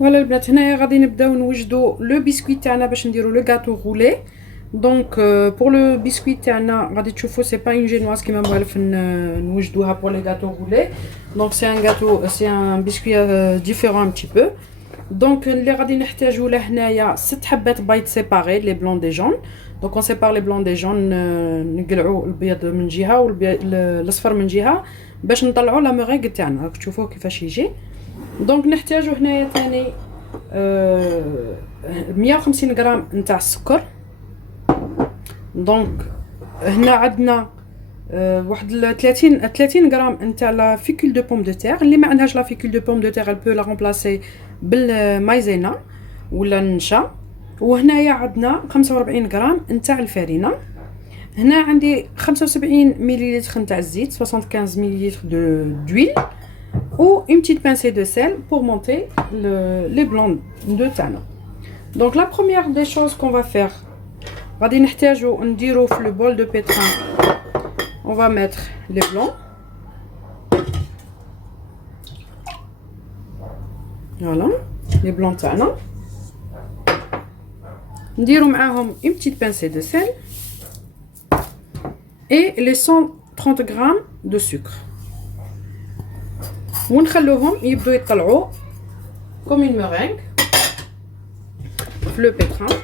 فوالا البنات هنايا غادي نبداو نوجدوا لو بسكويت تاعنا باش نديروا لو غاتو غولي. دونك بور لو بسكويت تاعنا غادي تشوفوا سي با اون جينواز كيما موالف نوجدوها بور لي غاتو غولي. دونك سي ان غاتو سي ان بسكوي ديفيرون ان بتي بو. دونك اللي غادي نحتاجو له هنايا 6 حبات بيض سيباري لي بلون دي جون. دونك اون سيبار لي بلون دي جون، نقلعوا البيض من جهه والاصفر من جهه باش نطلعوا لا موريغ تاعنا. راك تشوفوه كيفاش يجي. دونك نحتاجو هنايا ثاني 150 غرام نتاع السكر. دونك هنا عندنا واحد 30 غرام نتاع لا فيكول دو بوم دو تير. اللي ما عندهاش لا فيكول دو بوم دو تير البو لا رومبلاسي بالمايزينا ولا النشا. وهنايا عندنا 45 غرام نتاع الفارينه. هنا عندي 75 مليلتر نتاع الزيت، 75 مليلتر دويل ou une petite pincée de sel pour monter les blancs de tana. Donc la première des choses qu'on va faire, غادي نحتاجو نديرو في le bol de pétrin. On va mettre les blancs. Voilà, les blancs تاعنا. نديرو معاهم une petite pincée de sel et les 130 grammes de sucre. ونخلوهم يبدو يطلعوا كوم اون مورينغ في لو بيتران.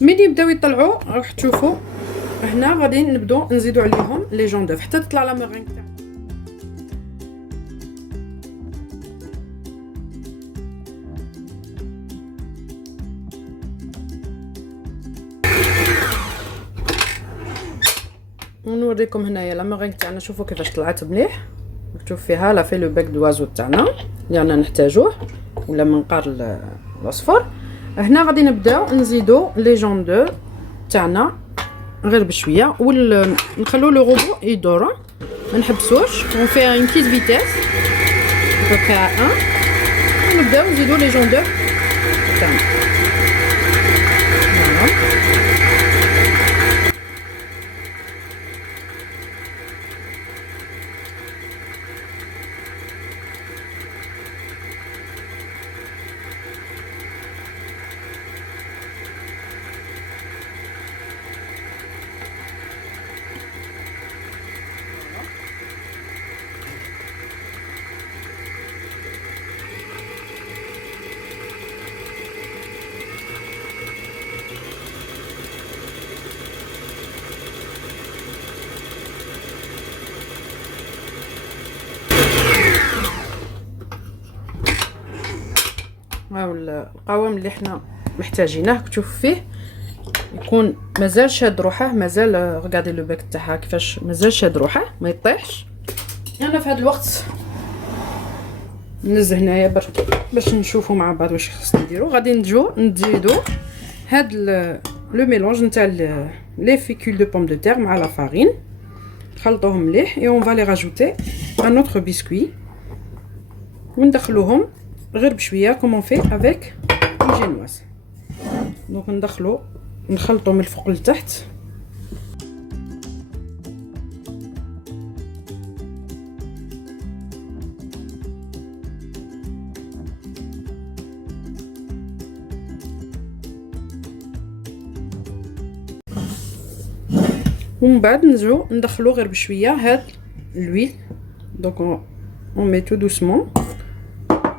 ملي يبداو يطلعوا راح تشوفوا هنا غادي نبداو نزيدوا عليهم لي جون دوف حتى تطلع لا مورينغ تاعنا. ونوريكم هنايا لا مورينغ تاعنا. شوفوا كيفاش طلعت مليح. مكتوب فيها لا في لو باك دوازو تاعنا اللي رانا نحتاجوه ولا منقار الاصفر. هنا غادي نبداو نزيدو لي جون دو تاعنا غير بشويه نخلو لو روبو يدور، ما نحبسوش. اون في ان بيتيت فيتيس بوكا 1 ونبداو نزيدو لي جون دو تاعنا. هاو القوام اللي حنا محتاجينه. تشوف فيه يكون مازال شاد روحه، مازال غادي لو باك تاعها كيفاش مازال شاد روحه ما يطيحش. انا في هذا الوقت ننزل هنايا باش نشوفوا مع بعض واش خصنا نديرو. غادي نزيدو هاد لو ميلونج نتاع لي فيكول دو بوم دو تير مع لا فارين، نخلطوهم مليح اي اون فالي راجوتي ان اوتر بسكوي وندخلوهم غير بشويه كومون في افيك الجينواز. دونك نخلطو من الفوق لتحت. ومن بعد نجو ندخلو غير بشويه هاد لويل. دونك اون ميتو دوسمون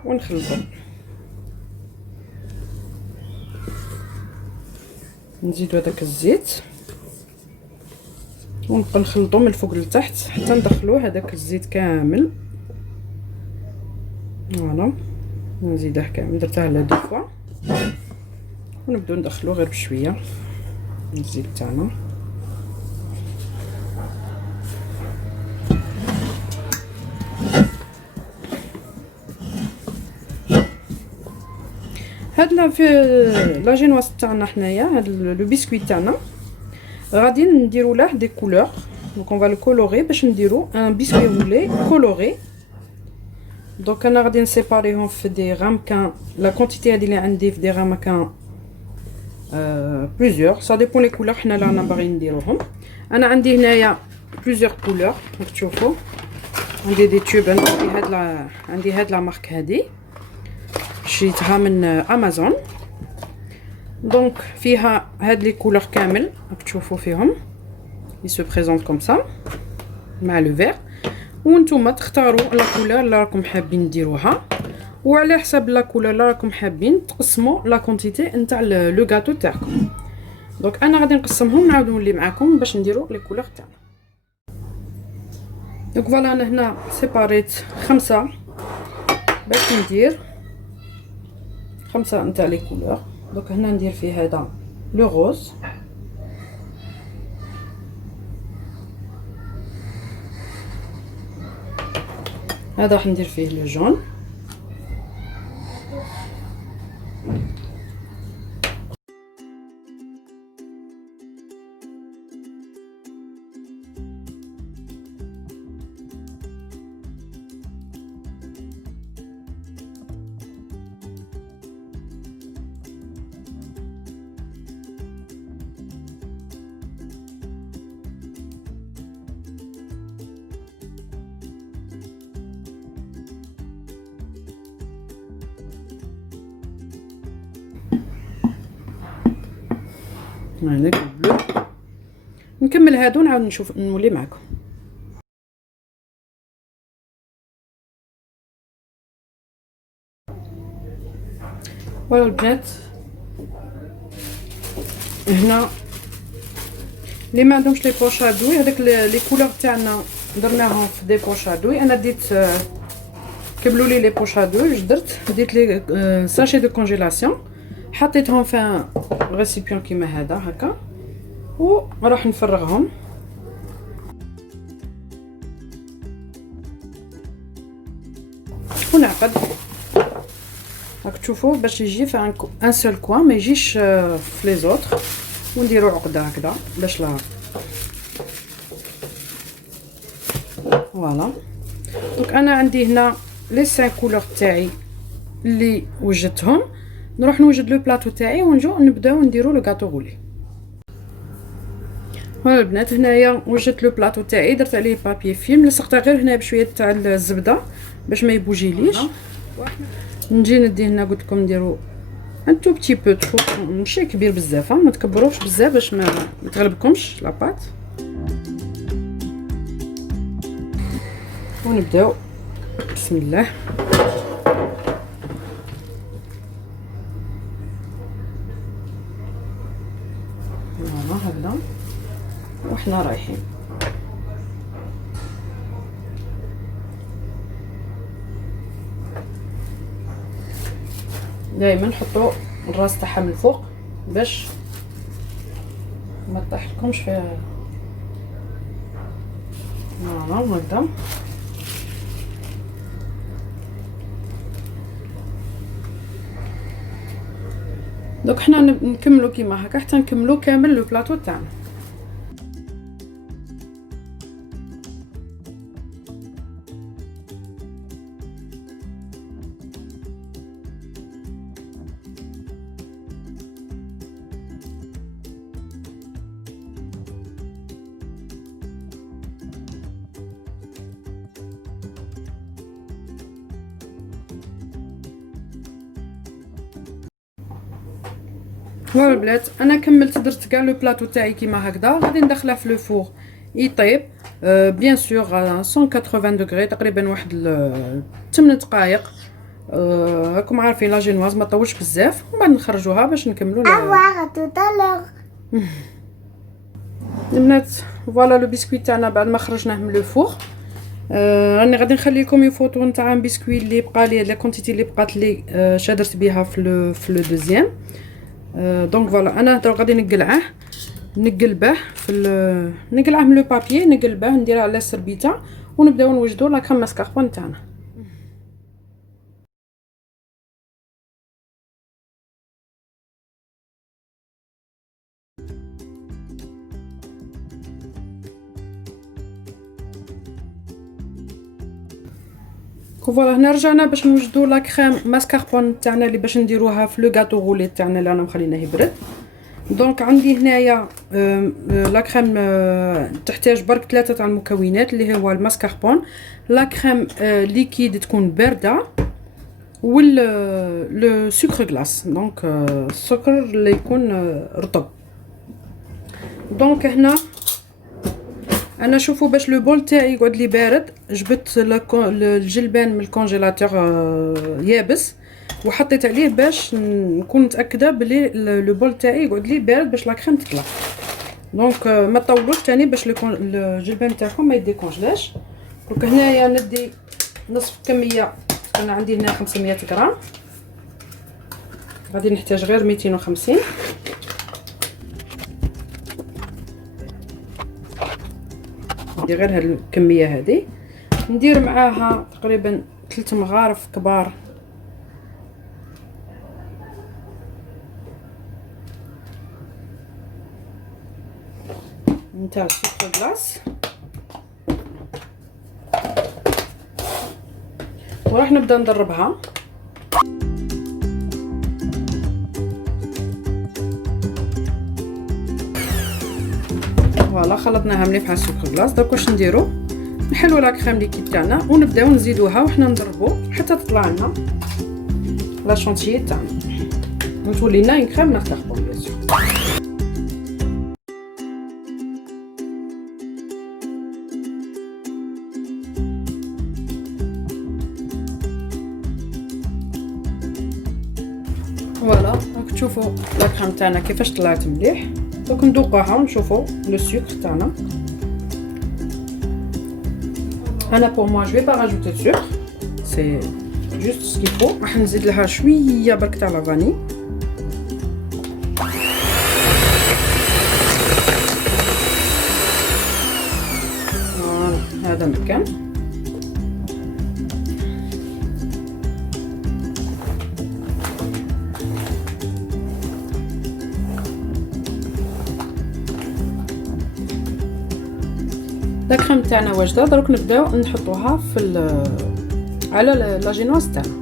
ونخلطو. نزيدو هذاك الزيت ونبقى نخلطو من الفوق لتحت حتى ندخلو هذاك الزيت كامل. فوالا نزيدوه كامل، درتها على دو فوا ونبداو ندخلو غير بشويه الزيت تاعنا. هاد في لا جينواز تاعنا حنايا هاد لو بسكويت تاعنا غادي نديرو له دي كولور. دونك اون فا لو كولوري باش نديرو ان بسكوي رولي كولوري. دونك انا غادي نسيباريهم في دي غامكان. لا كونتيتي هادي اللي عندي في دي غامكان بليزيور سا ديبون لي كولور حنا رانا باغيين نديروهم. انا عندي هنايا بليزيور كولور راك تشوفوا عندي دي تيوب، عندي هاد لا مارك هادي شريتها من امازون. دونك فيها هاد لي كولور كامل راك تشوفوا فيهم، il se présente comme ça مع لو فير، وانتم تختاروا لا كولور اللي راكم حابين ديروها، وعلى حسب لا كولور اللي راكم حابين تقسموا لا كونتيتي نتاع لو غاتو تاعكم. دونك انا غادي نقسمهم نعاود نولي معاكم باش نديروا لي كولور تاعنا. دونك فوالا انا هنا سيباريت 5 باش ندير 5 نتاع لي كولور. دونك هنا ندير فيه هذا لو روز، هذا راح ندير فيه لو جون، هذاك البلو. نكمل هادو نعاود نشوف نولي معكم. فوالا البنات هنا اللي ما عندهمش لي بوش ادوي، هذاك لي كولور تاعنا درناهم في دي بوش ادوي. انا ديت كملوا لي لي بوش ادوي، درت ديت لي ساشي دو كونجيلاسيون، حطيتهم في غيسيبيون كيما هذا هكا، وراح نفرغهم. ونعقد راك تشوفوا باش يجي في ان سول كوان، ما يجيش في لي زوتر، ونديروا عقده هكذا باش لا. فوالا دونك انا عندي هنا لي 5 كولور تاعي اللي وجدتهم، نروح نوجد لو بلاطو تاعي ونجو نبداو نديرو لو غاتو غولي. فوالا البنات هنايا وجدت لو بلاطو تاعي، درت عليه بابي فيلم، لصقتها غير هنا بشويه تاع الزبده باش ما يبوجيليش. نجي ندي هنا قلت لكم نديرو ان تو بتي بو ترو، ماشي كبير بزاف، ما تكبروش بزاف باش ما تغلبكمش لاباط. ونبداو بسم الله. فوالا هكذا وحنا رايحين. دائما نحطوا الراس تاعها من الفوق باش ما تطيحلكمش فيها. فوالا هكذا. دوك حنا نكملوا كيما هكا حتى نكملوا كامل لو بلاطو تاعنا. فوالا البنات انا كملت، درت كاع لو بلاطو تاعي كيما هكذا، غادي ندخله في لو فور يطيب بيان سور 180 دوغري تقريبا واحد 8 دقائق. راكم عارفين لا جينواز ما طولش بزاف، ومن بعد نخرجوها باش نكملوا البنات. فوالا لو بسكويت تاعنا بعد ما خرجناه من لو فور، راني غادي نخلي لكم يفوتو نتاع بسكوي اللي بقى لي، لا كونتيتي اللي بقات لي شادرت بها في لو دوزيام. دونك فوالا انا غادي نقلبه نقلعه من لو بابيي، نقلبه نديره على السربيته، ونبداو نوجدو لا كريم ماسكاربون تاعنا. فوالا هنا رجعنا باش نوجدو لا كريم ماسكاربون تاعنا اللي باش نديروها في لو غاتو غولي تاعنا اللي رانا مخليناه يبرد. دونك عندي هنايا لا كريم تحتاج برك 3 تاع المكونات اللي هو الماسكاربون، لا كريم ليكيد تكون بارده، وال لو سكر غلاس، دونك السكر اللي يكون رطب. دونك هنا انا شوفوا باش لو بول تاعي يقعد لي بارد، جبت الجلبان من الكونجيلاتور يابس وحطيت عليه باش نكون متاكده بلي لو بول تاعي يقعد لي بارد باش لا كريم تطلع. دونك ما تطولوش ثاني باش الجلبان تاعكم ما يديكونجلاش. دونك هنايا ندي نصف كميه، انا عندي هنا 500 غرام، غادي نحتاج غير 250. ندير غير هاد الكميه هذه، ندير معاها تقريبا 3 مغارف كبار نتاع السكر غلاس، وراح نبدا نضربها. فوالا خلطناها مليح مع السكر غلاس. درك واش نديرو، نحلو لا كريم ليكيد تاعنا ونبداو نزيدوها وحنا نضربو حتى تطلع لنا لا شونتيي تاعنا وتولي لنا كريم نختاركم بيان سور. فوالا راك تشوفوا لا كريم تاعنا كيفاش طلعت مليح. دونك ندوقوها ونشوفوا لو سكر تاعنا. انا بور موا جو في با راجوتي سكر، سي جوست سكي فو. راح نزيد لها شويه برك تاع لا فاني. هذا مكان. لا كريم تاعنا واجده، دروك نبداو نحطوها في على لا جينواز تاعنا.